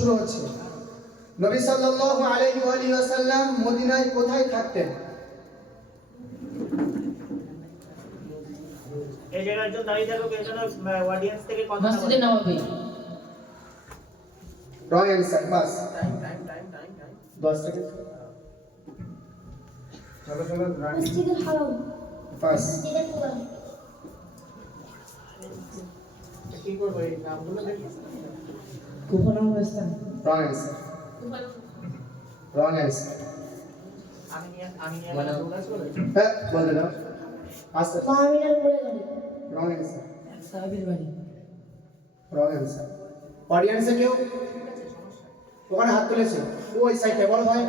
শুরু হচ্ছে। নবী সাল্লাল্লাহু আলাইহি ওয়াসাল্লাম মদিনায় কোথায় থাকতেন? এই জায়গায় একজন দাঁড়িয়ে থাকুক, এর জন্য অডিয়েন্স থেকে কথা বলে। মসজিদে নববী। Wrong answer. বাস টাইম 10 সেকেন্ড। চলো মসজিদুল হারাম। বাস মসজিদুল কুরআন। কি করব এই নামগুলো দেখি। কুফরস্থান। Wrong answer. Wrong answer. আমি নিয়ে দৌড়াস করে। হ্যাঁ বলে দাও। আচ্ছা মামিনার কোলে গাড়ি। Wrong answer. সাহাবীর বাড়ি। Wrong answer. অডিয়েন্সে কেউ ওখানে হাত তুলেছে, ওই সাইডে বলো ভাই,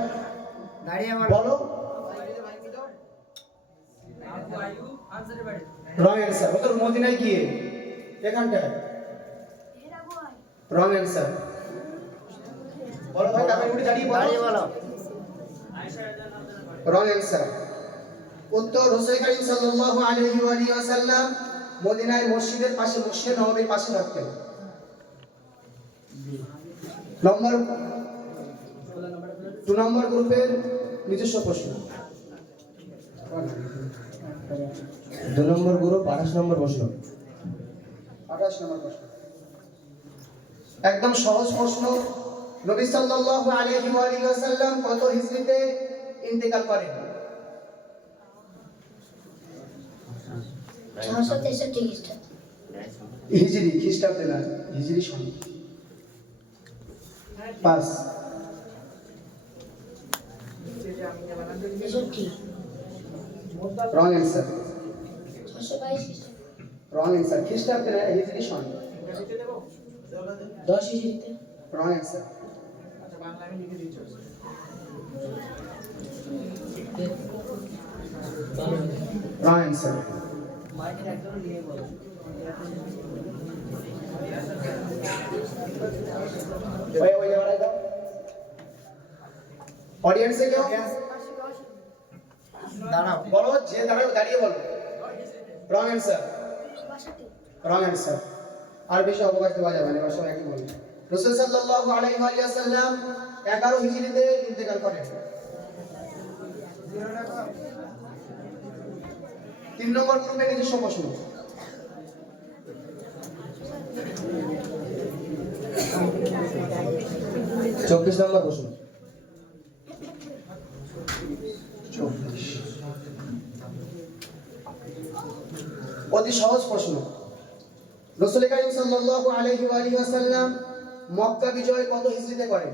দাঁড়িয়ে বলো। Wrong answer. ও তো মদিনায় গিয়ে এখানটায়। Wrong answer. বলো ভাই, টাকা উঠে দাঁড়িয়ে বলো। Wrong answer. উত্তর, রাসূল করিম সাল্লাল্লাহু আলাইহি ওয়াসাল্লাম মদিনায় মসজিদের পাশে, মসজিদে নববীর পাশে থাকতেন। নম্বর 2 নম্বর গ্রুপের নিজস্ব প্রশ্ন। 2 নম্বর গ্রুপ 28 নম্বর প্রশ্ন। 28 নম্বর প্রশ্ন একদম সহজ প্রশ্ন। নবী সাল্লাল্লাহু আলাইহি ওয়াসাল্লাম কত হিজরিতে ইন্তেকাল করেন? 663 খ্রিস্টাব্দ। হিজরি, খ্রিস্টাব্দে না, হিজরি সন। পাস। 63। Wrong answer. 622 খ্রিস্টাব্দ। Wrong answer. খ্রিস্টাব্দে না, হিজরি সন। 10 হিজরিতে। Wrong answer. আচ্ছা বাংলা আমি লিখে দিচ্ছি। Wrong answer. মাইকের একদম নিয়ে বলো। ওই বাড়াই দাও। অডিয়েন্সে কেউ দাঁড়াও। বলো, যে দাঁড়িয়ে বলো। Wrong answer. 62। Wrong answer. আর বেশি অবকাশ দেওয়া যাবে না, সব একই বলবে। রাসূল সাল্লাল্লাহু আলাইহি ওয়াসাল্লাম 11 হিজরিতে ইন্তেকাল করেন। 3 নম্বর গ্রুপে নিজস্ব প্রশ্ন। 24 নম্বর প্রশ্ন। 24 অতি সহজ প্রশ্ন। রাসূল করিম সাল্লাল্লাহু আলাইহি ওয়াসাল্লাম মক্কা বিজয় কত হিজরিতে করেন?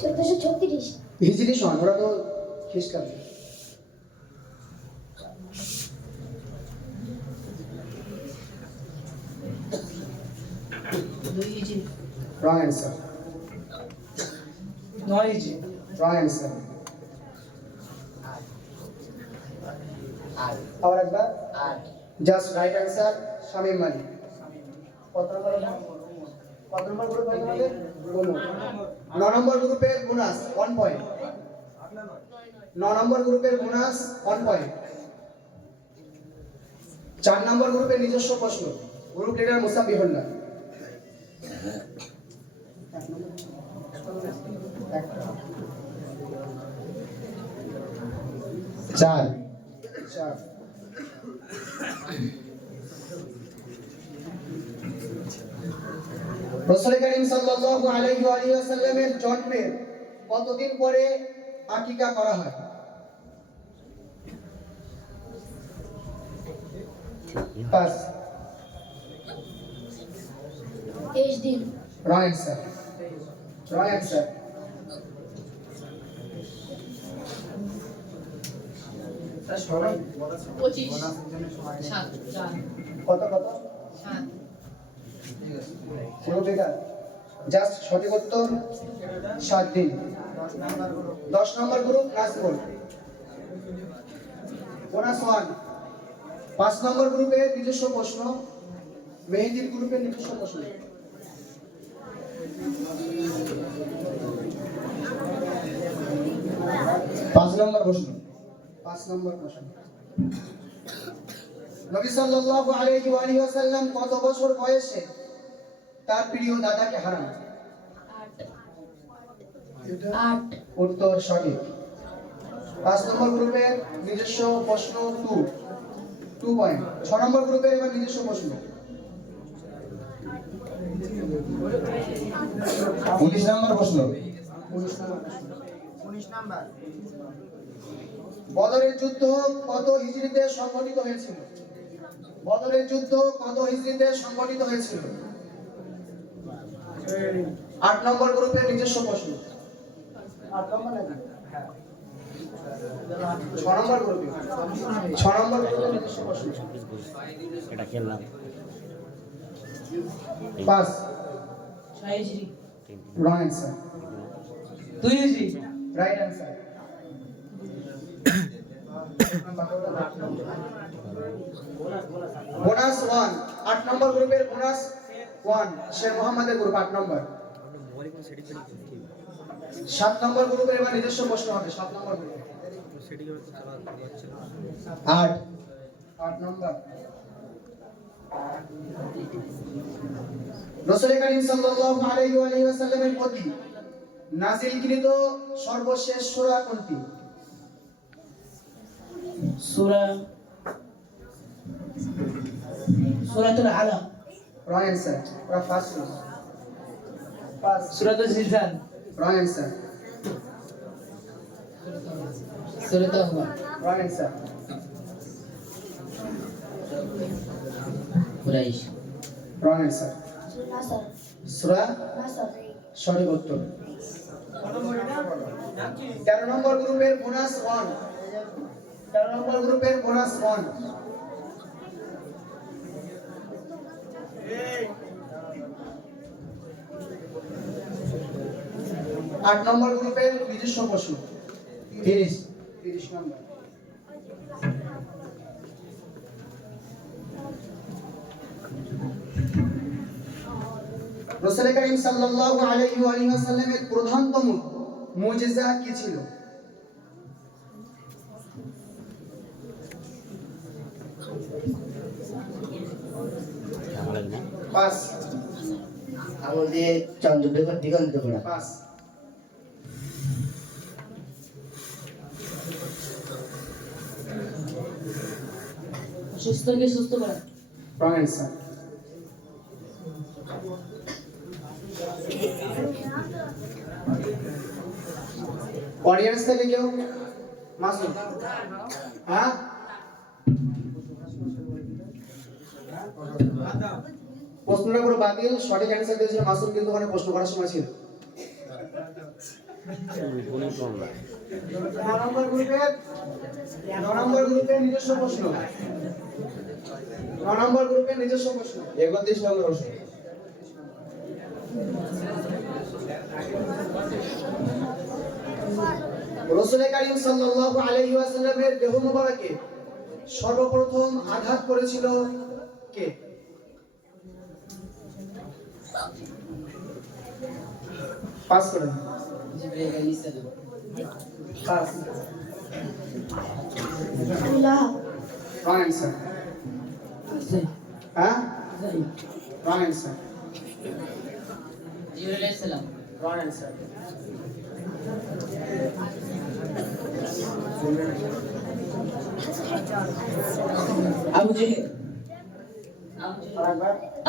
1436। হিজরি সন, ওরা তো খ্রিস্টাব্দ। রং অ্যান্সার। 9 হিজরি। Wrong answer. আবার একবার। Just right answer. Shamim Malik. কত নম্বর গ্রুপ হয় তোমাদের? 9 নম্বর গ্রুপের বোনাস 1 পয়েন্ট। 9 নম্বর গ্রুপের বোনাস 1 পয়েন্ট। 4 নম্বর গ্রুপের নিজস্ব প্রশ্ন। Group leader মুসাব্বিহুল্লাহ। 4 রাসূল করিম সাল্লাল্লাহু আলাইহি ওয়াসাল্লামের জন্মের কতদিন পরে আকিকা করা হয়? পাস। 23 দিন। রং অ্যান্সার। Wrong answer. 25 7 কত 7 পুরো বেকার। জাস্ট সঠিক উত্তর 7 দিন। 10 নম্বর গ্রুপ নাজমুল। বোনাস 1। 5 নম্বর গ্রুপে নিজস্ব প্রশ্ন। মেহেদীর গ্রুপের নিজস্ব প্রশ্ন। 5 নম্বর প্রশ্ন। 5 নম্বর প্রশ্ন। নবী সাল্লাল্লাহু আলাইহি ওয়াসাল্লাম কত বছর বয়সে তার প্রিয় দাদাকে হারান? 8 উত্তর সঠিক। 5 নম্বর গ্রুপের নিজস্ব প্রশ্ন 2 পয়েন্ট। 6 নম্বর গ্রুপের এবার নিজস্ব প্রশ্ন। 19 নম্বর প্রশ্ন। 19 নাম্বার। বদরের যুদ্ধ কত হিজরিতে সংঘটিত হয়েছিল? বদরের যুদ্ধ কত হিজরিতে সংঘটিত হয়েছিল? 8 নম্বর গ্রুপের নিজস্ব প্রশ্ন। 8 নম্বর নাকি? 6 নম্বর গ্রুপে। 6 নম্বর গ্রুপের নিজস্ব প্রশ্ন। এটা খেললাম 5 6 হিজরি রং অ্যান্সার। 2 হিজরি রাইট অ্যান্সার। বোনাস 1 8 নম্বর গ্রুপের বোনাস 1 শেখ মোহাম্মদের গ্রুপ 8 নম্বর। 7 নম্বর গ্রুপের এবার নিজস্ব প্রশ্ন হবে। 7 নম্বর গ্রুপ 8 নম্বর। রাসূল করিম সাল্লাল্লাহু আলাইহি ওয়াসাল্লামের প্রতি নাযিলকৃত সর্বশেষ সূরা কোনটি? সূরাতুল আলাক রং অ্যান্সার। ওরা ফার্স্ট সূরাতুল জিলজাল রং অ্যান্সার। সূরা তাওবা রং অ্যান্সার। কুরাইশ রং অ্যান্সার। নাসর সূরা নাসর সঠিক উত্তর। 13 নম্বর গ্রুপের বোনাস 1 13 নম্বর গ্রুপের বোনাস 1 8 নম্বর গ্রুপের নিজস্ব প্রশ্ন। 30 নম্বর। রাসূল করিম সাল্লাল্লাহু আলাইহি ওয়াসাল্লামের প্রধানতম মুজিজা কি ছিল? আমাদের না 5 আঙুল দিয়ে চন্দ্র দিগন্ত করা। 5 সুস্থকে সুস্থ করা রং অ্যান্সার। অডিয়েন্স থেকে কেউ মাসুম? হ্যাঁ, প্রশ্নটা পুরো বাতিল। সঠিক অ্যান্সার দিয়েছিল মাসুম, কিন্তু ওখানে প্রশ্ন করার সময় ছিল। গুণই কম না 9 নম্বর গ্রুপের নিজস্ব প্রশ্ন। 9 নম্বর গ্রুপের নিজস্ব প্রশ্ন। 31 নম্বর প্রশ্ন। রাসূল করিম সাল্লাল্লাহু আলাইহি ওয়াসাল্লামের দেহ মোবারকে সর্বপ্রথম আঘাত করেছিল কে? পাস করেন। জিবরাইল আলাইহিস সালাম পাস। আল্লাহ রং অ্যান্সার। হ্যাঁ, রং অ্যান্সার। জিবরাইল আলাইহিস সালাম রং অ্যান্সার। আবু জেহেল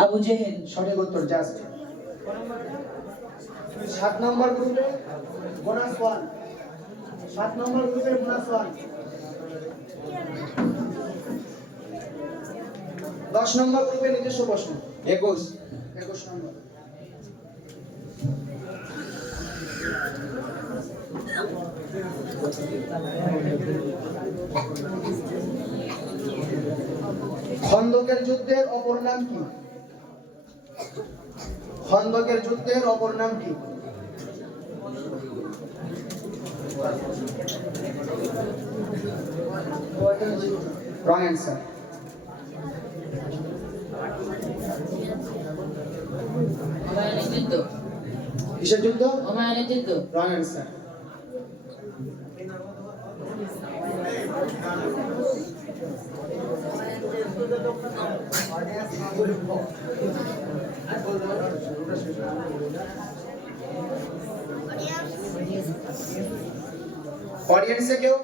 আবু জেহেল সঠিক উত্তর। জাস্ট 7 নম্বর গ্রুপে বোনাস 1 7 নম্বর গ্রুপে বোনাস 1 10 নম্বর গ্রুপে নিজস্ব প্রশ্ন। 21 নম্বর। খন্দকের যুদ্ধের অপর নাম কি? খন্দকের যুদ্ধের অপর নাম কি? Wrong answer. হুমায়ুনের যুদ্ধ কিসের যুদ্ধ? হুমায়ুনের যুদ্ধ রং অ্যান্সার। অডিয়েন্সে কেউ?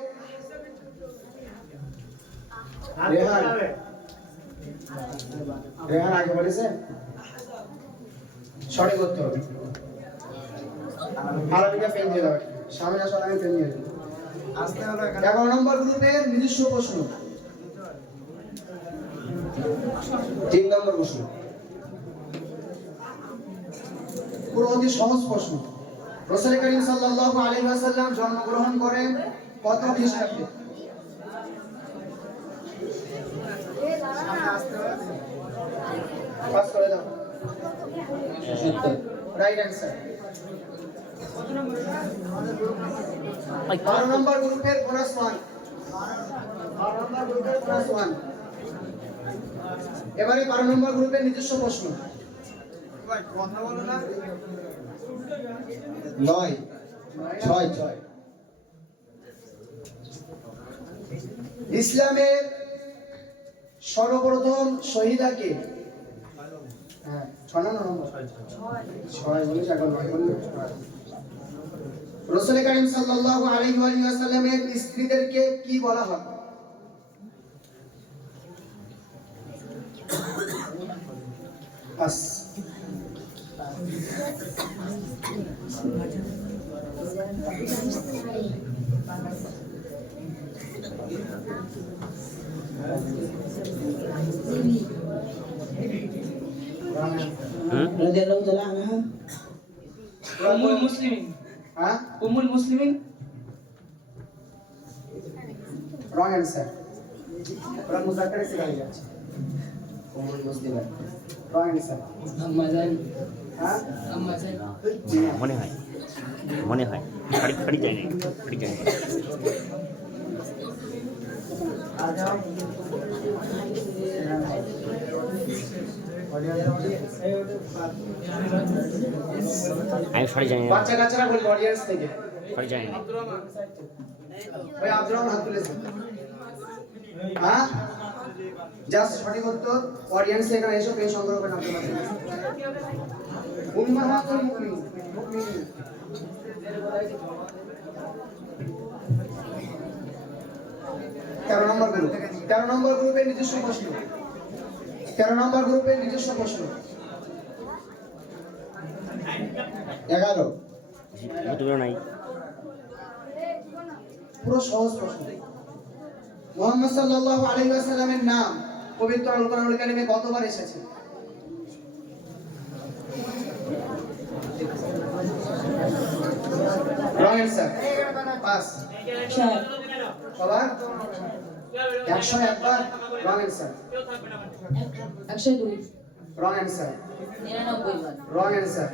হাত রেহান। তুলতে হবে। রেহান আগে বলেছে সঠিক উত্তর। আরবিকা পেন দিয়ে দাও, সামনে আসলে আমি পেন দিয়ে দেবো। 11 নম্বর গ্রুপের নিজস্ব প্রশ্ন। 3 নম্বর প্রশ্ন, পুরো অতি সহজ প্রশ্ন। রাসূল করিম সাল্লাল্লাহু আলাইহি ওয়াসাল্লাম জন্মগ্রহণ করেন কত খ্রিস্টাব্দে? পাস করে দাও। 70 রাইট অ্যান্সার। 12 নম্বর গ্রুপের বোনাস 1। 12 নম্বর গ্রুপের বোনাস 1। এবারে 12 নম্বর গ্রুপের নিজস্ব প্রশ্ন। 9 6 6 ইসলামের সর্বপ্রথম শহীদাকে? হ্যাঁ 6 নম্বর 6 বলেছে, এখন 9 বললে। রাসূল করিম সাল্লাল্লাহু আলাইহি ওয়াসাল্লামের স্ত্রীদেরকে কি বলা হয়? পাস। রাদিয়াল্লাহু তাআলা আনহা উম্মুল মুসলিমিন। হ্যাঁ উম্মুল মুসলিমিন। Wrong answer. ওরা মুজাক্কারে শিখাই যাচ্ছে। উম্মুল মুসলিমা রং অ্যান্সার। আম্মা জান হ্যাঁ আম্মা জান মনে হয় মনে হয় ফাড়ি যায় না ফাড়ি যায় না। आ जाओ। আমি ফাড়ি যাই না বাচ্চা কাচ্চারা বলি অডিয়েন্স থেকে। ফাড়ি যাই না। ওই আব্দুর রহমান হাত তুলেছে। হ্যাঁ জাস্ট সঠিক উত্তর। অডিয়েন্স এখানে এসো, পেন সংগ্রহ করে নামতে পারবে। উম্মাহাতুল মুমিনিন। 13 নম্বর গ্রুপ। 13 নম্বর গ্রুপের নিজস্ব প্রশ্ন। 13 নম্বর গ্রুপের নিজস্ব প্রশ্ন। 11 ইউটিউবে নাই। পুরো সহজ প্রশ্ন। মুহাম্মদ সাল্লাল্লাহু আলাইহি ওয়াসাল্লামের নাম পবিত্র আল কোরআনুল কারীমে কতবার এসেছে? রং অ্যানসার। পাস। সবার 101 বার। রং অ্যানসার। 102 রং অ্যানসার। 99 বার রং অ্যানসার।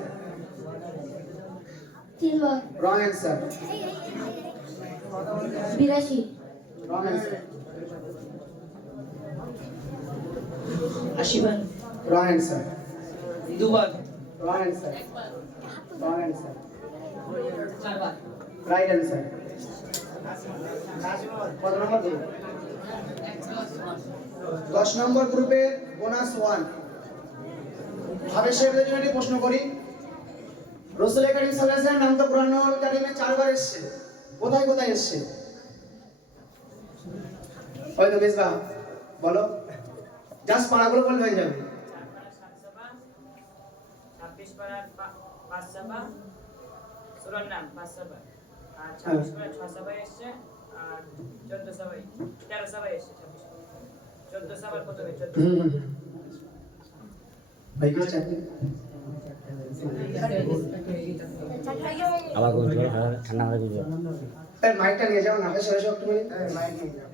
3 বার। রং অ্যানসার। 82 রং অ্যানসার। 80 বার রং অ্যানসার। 2 বার। রং অ্যানসার। রং অ্যানসার। 4 বার রাইট অ্যানসার। কত নম্বর গ্রুপ? 10 নম্বর গ্রুপে বোনাস 1। ভাবে সাহেবদের জন্য একটি প্রশ্ন করি। রাসূল করিম সাল্লাল্লাহু আলাইহি ওয়াসাল্লাম নাম তো কোরআনুল কারীমে 4 বার এসেছে। কোথায় কোথায় এসেছে? হয়তো বেশবা বলো, জাস্ট পারাগুলো বললে হয়ে যাবে। 26 পারার 5 সাবা সূরার নাম 5 সাবা আর 26 পারার 6 সাবা এসেছে আর 14 সাবা 13 সাবা এসেছে 14 সাবার কত হবে 14 ভাই কি চাকরি? আবার কোন ঠান্ডা হয়ে যাবে। এই মাইকটা নিয়ে যাও না, এসে এসে একটু বলি। মাইক নিয়ে যাও।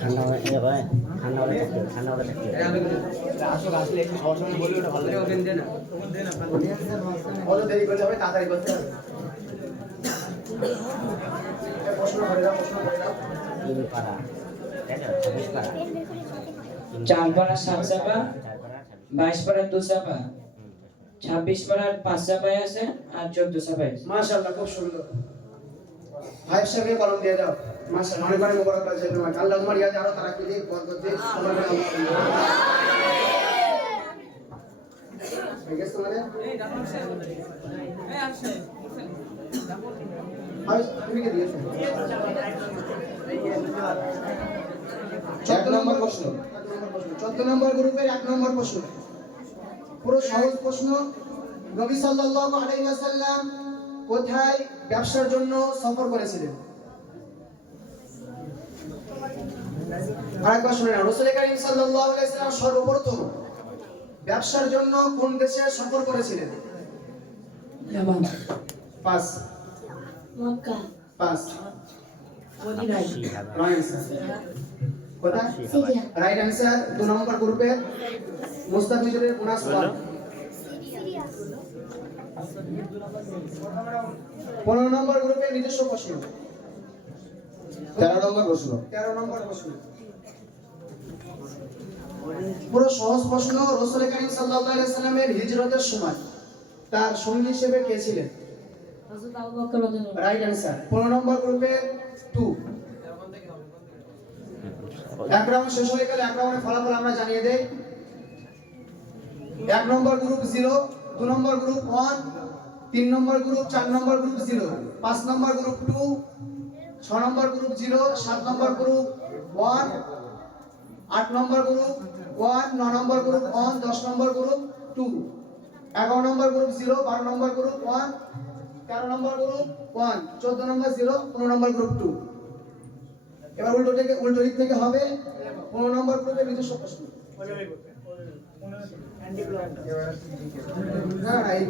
ঠান্ডা হয়ে যাবে। ঠান্ডা হলে থাকবে। আসলে একটু সরাসরি বলি ওটা ভালো লাগে দেন না। কত দেরি করতে হবে, তাড়াতাড়ি করতে হবে। প্রশ্ন করে দাও, প্রশ্ন করে দাও। 3 পারা। ঠিক আছে 26 পারা। 4 পারা 7 সাবা 4 পারা 22 পারা 2 সাবা 26 পারার 5 সাবা আছে আর 14 সাবা আছে। মাশাআল্লাহ, খুব সুন্দর। ভাই সাহেবকে কলম দিয়ে দাও। মাশাআল্লাহ, অনেক অনেক মোবারক আছে তোমাকে। আল্লাহ তোমার ইয়াদে আরো তারাক্কি দিক, বরকত দিক, সবার নামে আল্লাহ। ঠিক আছে তোমাদের? তুমি কে দিয়েছো? 1 নম্বর প্রশ্ন। 14 নম্বর গ্রুপের 1 নম্বর প্রশ্ন, পুরো সহজ প্রশ্ন। নবী সাল্লাল্লাহু আলাইহি ওয়াসাল্লাম কোথায় ব্যবসার জন্য সফর করেছিলেন? আরেকবার শুনে নাও, রাসূল কারীম সাল্লাল্লাহু আলাইহি ওয়াসাল্লাম সর্বপ্রথম ব্যবসার জন্য কোন দেশে সফর করেছিলেন? ইয়ামান। 5 মক্কা, 5 মদিনা। রাইট आंसर কোথায়? Syria, right answer. 2 নম্বর গ্রুপের মুস্তাফিজুরের মুনাস ওয়ান। 15 নম্বর গ্রুপের নিজস্ব প্রশ্ন। 13 নম্বর প্রশ্ন। 13 নম্বর প্রশ্ন, পুরো সহজ প্রশ্ন। রাসূল কারীম সাল্লাল্লাহু আলাইহি ওয়াসাল্লামের হিজরতের সময় তার সঙ্গী হিসেবে কে ছিলেন? হযরত আবু বকর রাদিয়াল্লাহু রাইট आंसर। 15 নম্বর গ্রুপের 2। এক রাউন্ড শেষ হয়ে গেলে এক রাউন্ডের ফলাফল আমরা জানিয়ে দেই। 1 নম্বর গ্রুপ 0, 2 নম্বর গ্রুপ 1, 3 নম্বর গ্রুপ, 4 নম্বর গ্রুপ 0, 5 নম্বর গ্রুপ 2, 6 নম্বর গ্রুপ 0, 7 নম্বর গ্রুপ 1, 8 নম্বর গ্রুপ 1, 9 নম্বর গ্রুপ 1, 10 নম্বর গ্রুপ 2, 11 নম্বর গ্রুপ 0, 12 নম্বর গ্রুপ 1, 13 নম্বর গ্রুপ 1, 14 নম্বর 0, 15 নম্বর গ্রুপ 2। এবার উল্টো দিক থেকে হবে 15 নম্বর গ্রুপের নিজস্ব প্রশ্ন। হ্যান্ডি ব্লক না না, এই